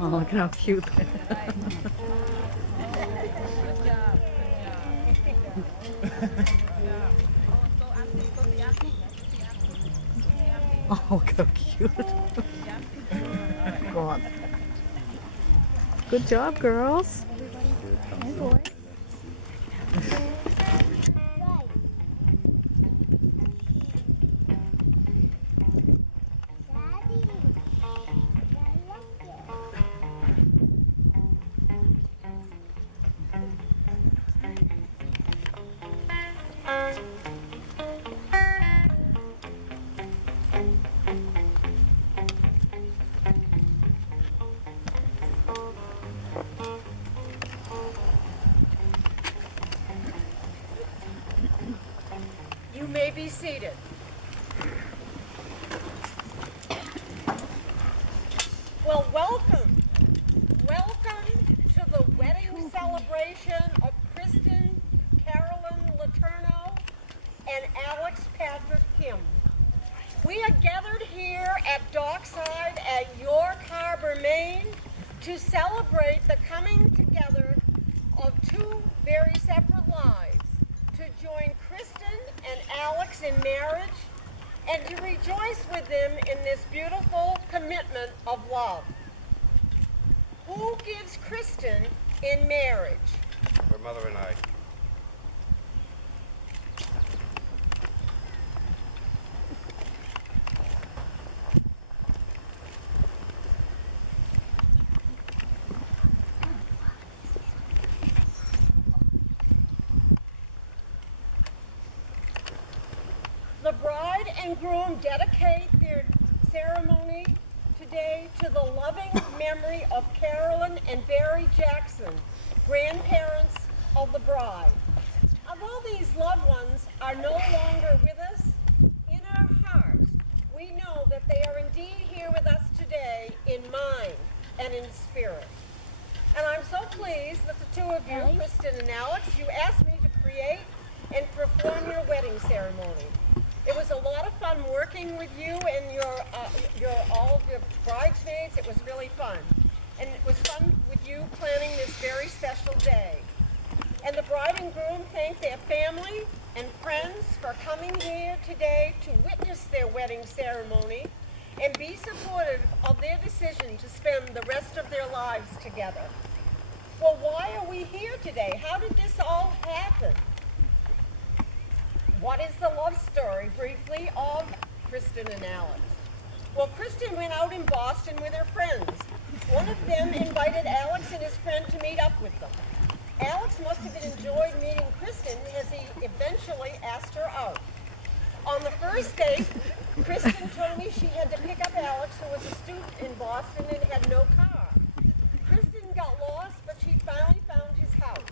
Oh, look at how cute they are. Oh, look how cute. God. Good job, girls. Maine to celebrate the coming together of two very separate lives, to join Kristin and Alex in marriage, and to rejoice with them in this beautiful commitment of love. Who gives Kristin in marriage? Her mother and I. The bride and groom dedicate their ceremony today to the loving memory of Carolyn and Barry Jackson, grandparents of the bride. Although these loved ones are no longer with us, in our hearts, we know that they are indeed here with us today in mind and in spirit. And I'm so pleased that the two of you, Kristin and Alex, you asked me to create and perform your wedding ceremony. It was a lot of fun working with you and all of your bridesmaids. It was really fun. And it was fun with you planning this very special day. And the bride and groom thank their family and friends for coming here today to witness their wedding ceremony and be supportive of their decision to spend the rest of their lives together. Well, why are we here today? How did this all happen? What is the love story, briefly, of Kristin and Alex? Well, Kristin went out in Boston with her friends. One of them invited Alex and his friend to meet up with them. Alex must have enjoyed meeting Kristin as he eventually asked her out. On the first date, Kristin told me she had to pick up Alex, who was a student in Boston and had no car. Kristin got lost, but she finally found his house.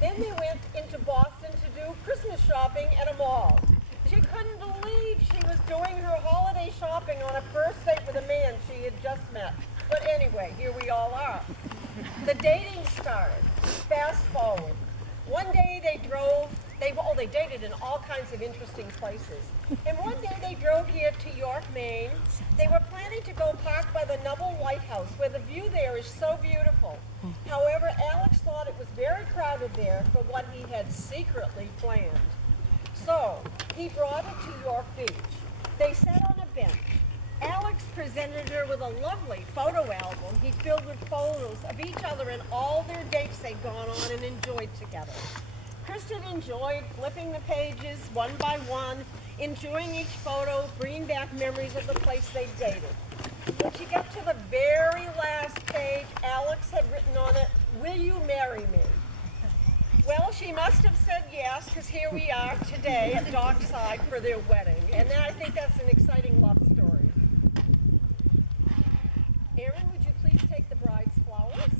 Then they went into Boston to do Christmas shopping at a mall. She couldn't believe she was doing her holiday shopping on a first date with a man she had just met. But anyway, here we all are. The dating started. Fast forward. One day they dated in all kinds of interesting places. And one day they drove here to York, Maine. They were planning to go park by the Noble Lighthouse, where the view there is so beautiful. However, Alex thought it was very crowded there for what he had secretly planned. So, he brought her to York Beach. They sat on a bench. Alex presented her with a lovely photo album he filled with photos of each other and all their dates they'd gone on and enjoyed together. Kristin enjoyed flipping the pages one by one, enjoying each photo, bringing back memories of the place they dated. When she got to the very last page, Alex had written on it, "Will you marry me?" Well, she must have said yes, because here we are today at Dockside for their wedding. And then I think that's an exciting love story. Aaron, would you please take the bride's flowers?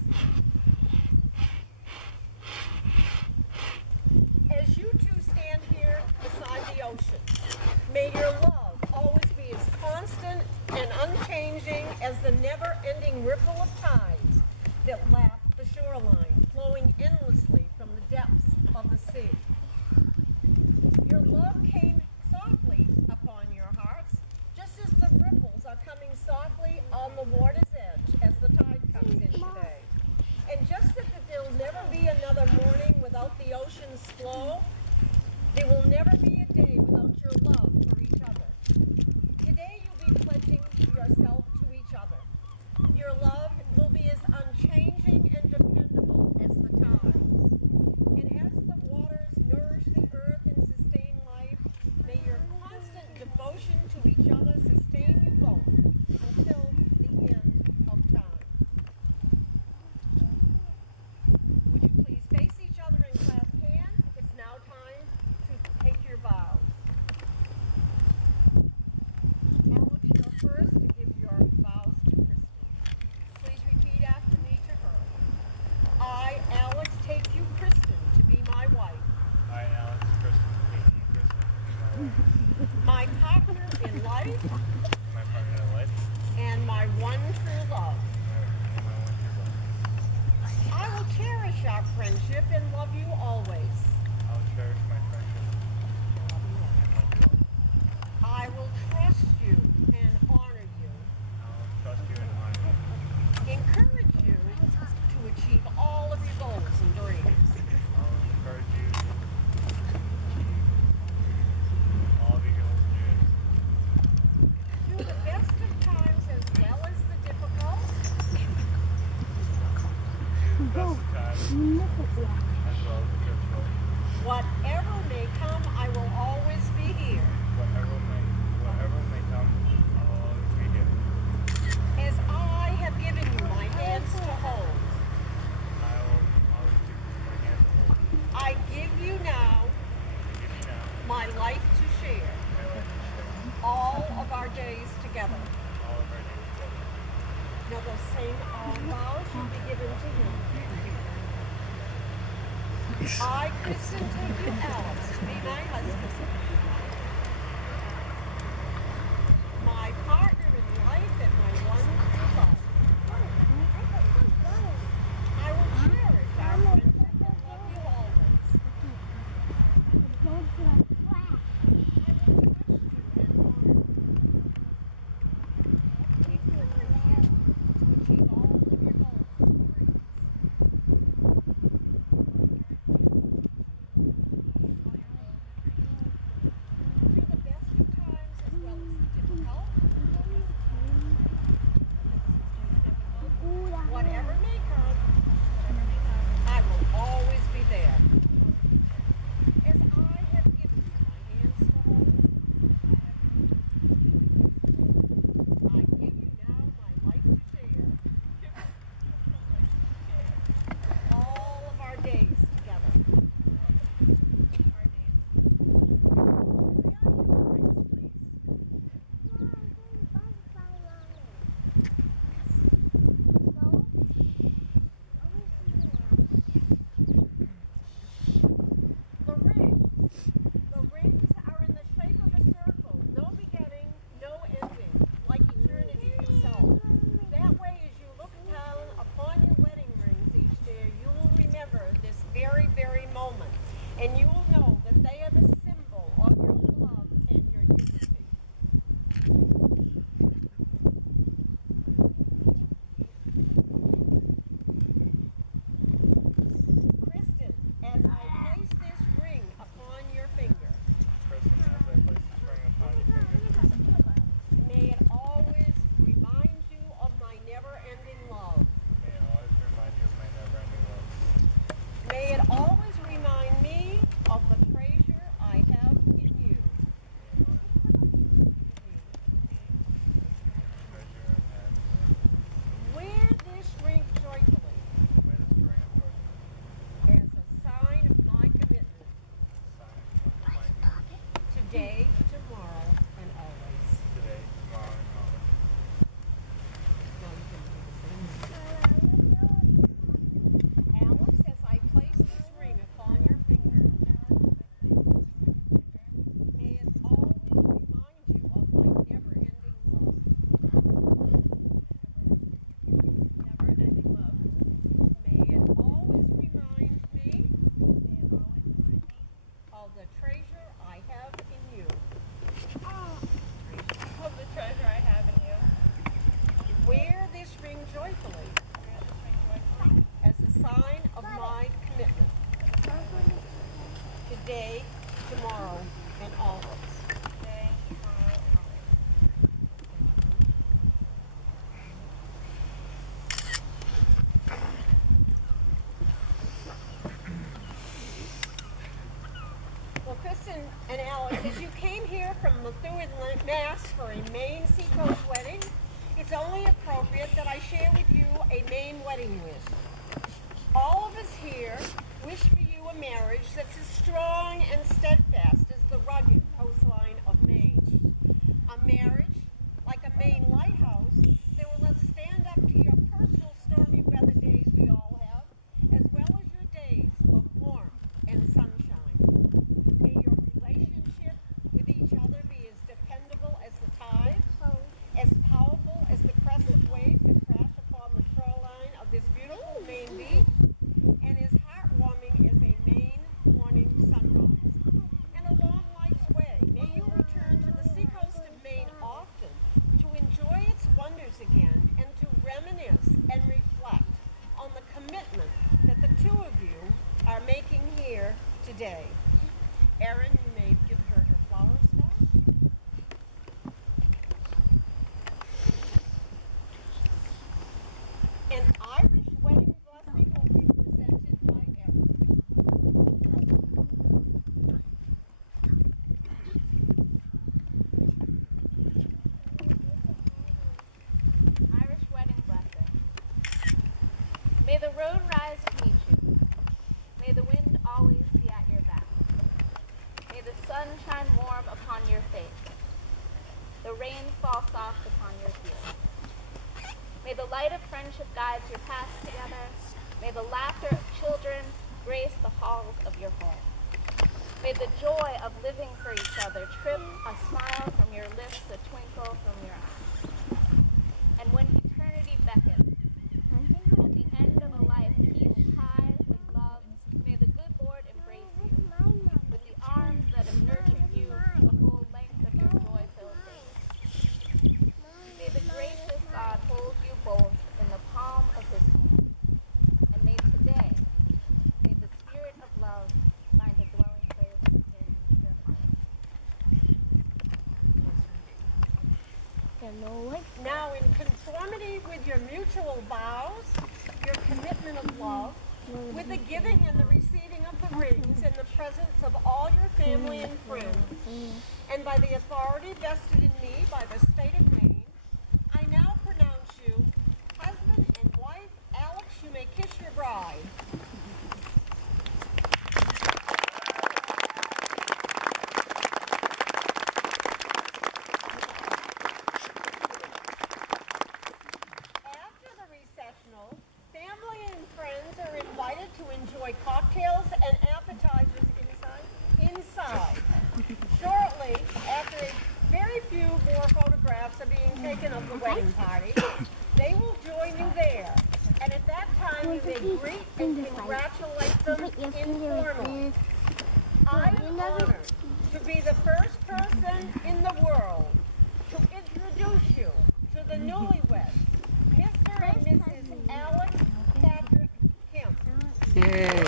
As you two stand here beside the ocean, may your love always be as constant and unchanging as the never-ending ripple of tides that lap the shoreline, flowing endlessly from the depths of the sea. Your love came softly upon your hearts, Whatever may come, I will always be here. As I have given you my hands to hold, I give you now my life to share. All of our days together. Now the same vows will be given to him. I, Kristin, take you, Alex, to be my husband, my partner in life, and my one true love. I will cherish our friendship and love you always. light of friendship guide your path together. May the laughter of children grace the halls of your home. May the joy of living for each other trip a smile from your lips, a twinkle from your eyes. And when eternity beckons, at the end of a life heaped high in love, may the good Lord embrace you with the arms that have nurtured you the whole length of your joy-filled days. May the gracious God hold you both in the palm of his hand. And may today, may the spirit of love find a dwelling place within your heart. Now, in conformity with your mutual vows, your commitment of love, with the giving and the receiving of the rings in the presence of all your family and friends, and by the authority vested in me by the state of Maine, I now pronounce you husband and wife. Alex, you may kiss your bride. After the recessional, family and friends are invited to enjoy cocktails and appetizers inside. Shortly after, very few more photographs are being taken of the wedding party. They will join you there, and at that time you may greet and congratulate them informally. I am honored to be the first person in the world to introduce you to the newlyweds, Mr. and Mrs. Alex Patrick Kemp. Yay.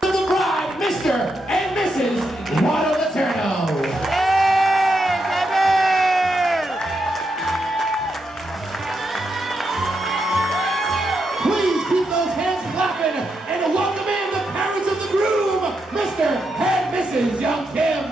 The bride, Mr. and Mrs. Waddle Letourneau. Please keep those hands clapping and welcome in the parents of the groom, Mr. and Mrs. Young Kim.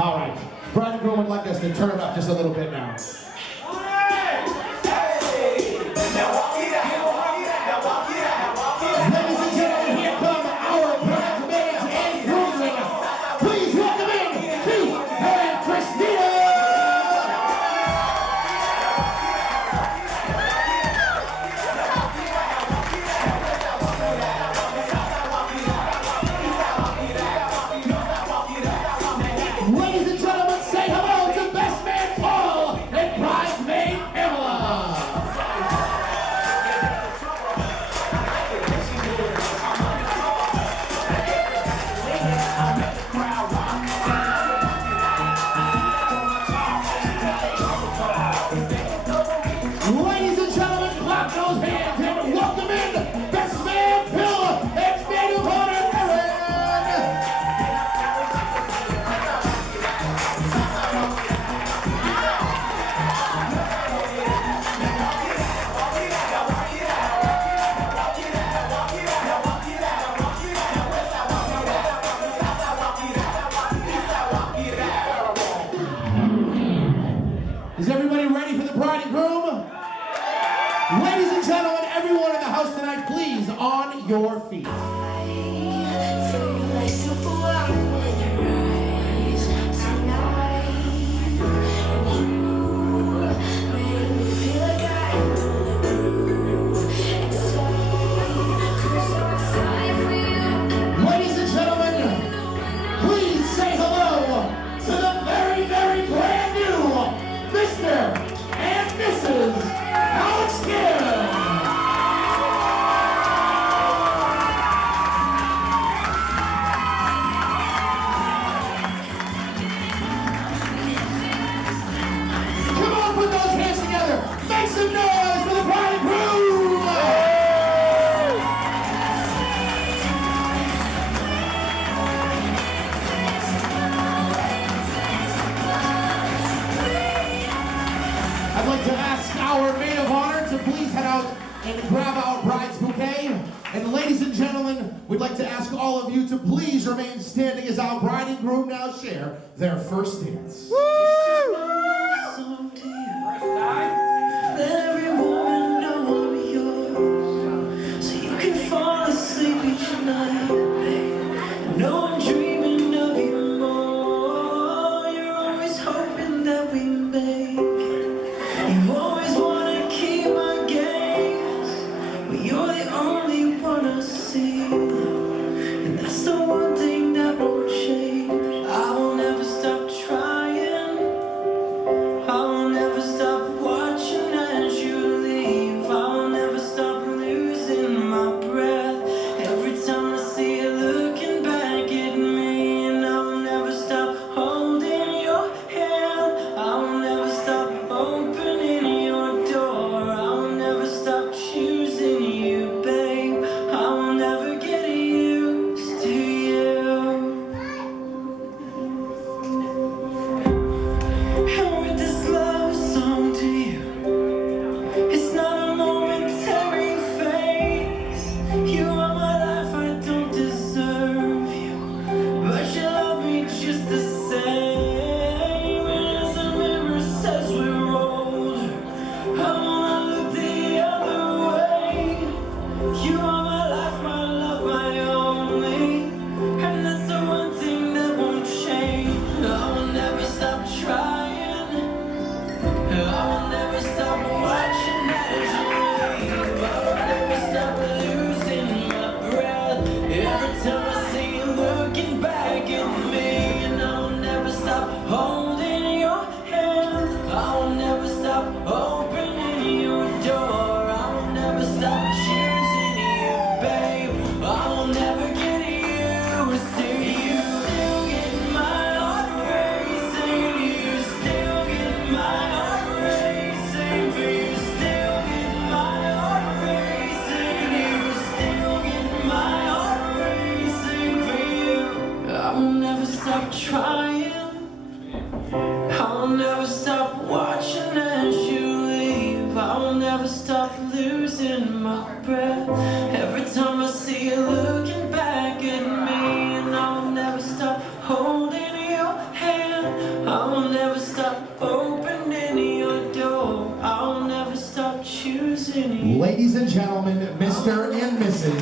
All right, bride and groom would like us to turn it up just a little bit now. Ladies and gentlemen, here come our bridesmaids and groomsmen. Please welcome in Keith and Kristin. Ladies and gentlemen, say hello to best man Paul and bridesmaid Pamela. Ladies and gentlemen, clap those hands and welcome in best man Phil and maid of honor Erin. Is everybody ready for the bride and groom? Ladies and gentlemen, everyone in the house tonight, please, on your feet. Ladies and gentlemen, please say hello to the very, very brand new Mr. and Mrs. Alex Kim. And ladies and gentlemen, we'd like to ask all of you to please remain standing as our bride and groom now share their first dance. Every woman know I'm yours, so you can fall asleep each night. No, I'm dreaming of you more. You're always hoping that we make. You always wanna keep my gaze, but you're the only one I see. And that's the one thing that won't change. I will never stop trying. I will never stop watching as you leave. I will never stop losing my breath every time I see you looking back at me. And I will never stop holding your hand. I will never stop opening your door. I will never stop choosing you, babe. I will never get used to you. And with this love song to you, it's not a momentary phase. You are my life, I don't deserve you, but you love me just the same. And as the mirror says we're older, I wanna look the other way. You are my life, my love, my only, and that's the one thing that won't change. I will never stop trying. I will never stop watching as you leave. I will never stop losing my breath every time I see you looking back at me. And I will never stop holding your hand. I will never stop opening your door. I will never stop choosing you, babe. I will never get used to you. Still get my heart racing. You still get my heart racing. For you still get my heart racing. You still get my heart racing for you. I will never stop trying. I will never stop watching as you leave. I will never stop losing my breath every time I see you looking back at me. And I will never stop holding your hand. I will never stop opening your door. I will never stop choosing you. Ladies and gentlemen, Mr. and Mrs.